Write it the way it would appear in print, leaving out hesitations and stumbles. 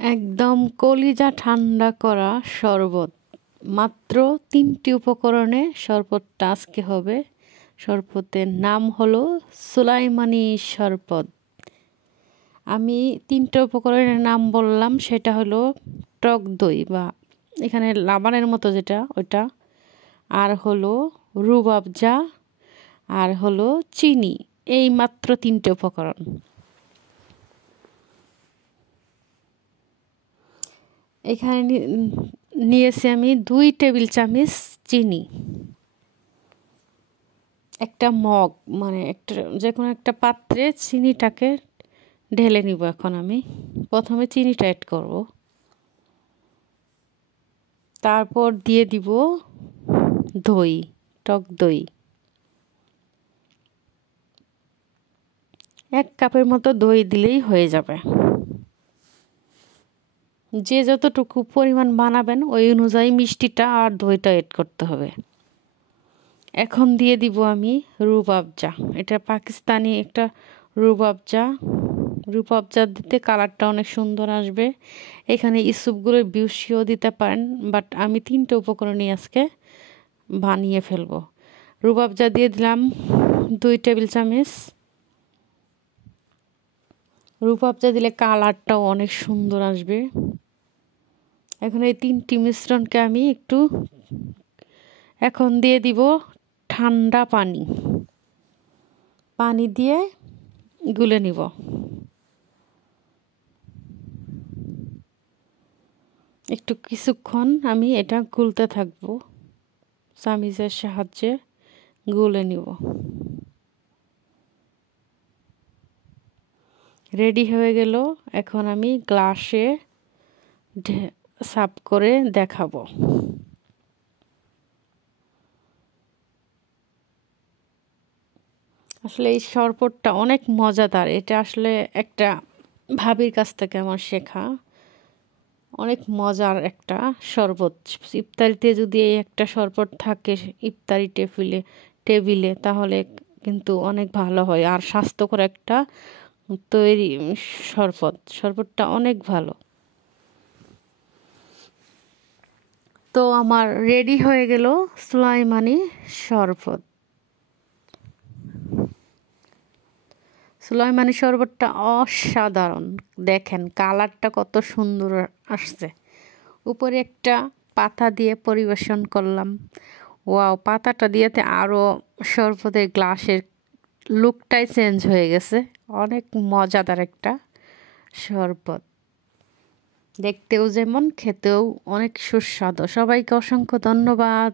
একদম কলিজা ঠান্ডা করা শরবত। মাত্র ৩টি উপকরণে শরবতটা আজকে হবে। শরবতের নাম হলো সুলাইমানি শরবত। আমি ৩টা উপকরণের নাম বললাম, সেটা হলো টক দই বা এখানে লাবানের মতো যেটা ওইটা, আর হলো রুবাবজা, আর হলো চিনি। এই মাত্র ৩টে উপকরণ। এখানে নিয়েছি আমি ২ টেবিল চামচ চিনি, একটা মগ মানে একটা যে কোনো একটা পাত্রে চিনিটাকে ঢেলে নিব। এখন আমি প্রথমে চিনিটা অ্যাড করব, তারপর দিয়ে দিব দই, টক দই ১ কাপের মতো দই দিলেই হয়ে যাবে। যে যতটুকু পরিমাণ বানাবেন ওই অনুযায়ী মিষ্টিটা আর দইটা অ্যাড করতে হবে। এখন দিয়ে দিব আমি রুবাবজা। এটা পাকিস্তানি একটা রুবাবজা। রুবাবজা দিতে কালারটা অনেক সুন্দর আসবে। এখানে ইসুপগুলোর বিউসিও দিতে পারেন, বাট আমি ৩টে উপকরণই আজকে বানিয়ে ফেলবো। রুবাবজা দিয়ে দিলাম ২ টেবিল চামচ। রুবাবজা দিলে কালারটাও অনেক সুন্দর আসবে। এখন এই ৩টি মিশ্রণকে আমি এখন দিয়ে দিব ঠান্ডা পানি। পানি দিয়ে গুলে নিব। কিছুক্ষণ আমি এটা গুলতে থাকবো, চামিচের সাহায্যে গুলে নিব। রেডি হয়ে গেল। এখন আমি গ্লাসে সার্ভ করে দেখাবো। আসলে এই শরবতটা অনেক মজাদার। এটা আসলে একটা ভাবির কাছ থেকে আমার শেখা। অনেক মজার একটা শরবত। ইফতারিতে যদি এই একটা শরবত থাকে ইফতারি টেবিলে তাহলে কিন্তু অনেক ভালো হয়, আর স্বাস্থ্যকর একটা তৈরি শরবতটা অনেক ভালো। তো আমার রেডি হয়ে গেল সুলাইমানি শরবত। সুলাইমানি শরবতটা অসাধারণ। দেখেন কালারটা কত সুন্দর আসছে। উপরে একটা পাতা দিয়ে পরিবেশন করলাম। ওয়াও, পাতাটা দিয়েতে আরও শরবতের গ্লাসের লুকটাই চেঞ্জ হয়ে গেছে। অনেক মজাদার একটা শরবত, দেখতেও যেমন খেতেও অনেক সুস্বাদু। সবাইকে অসংখ্য ধন্যবাদ।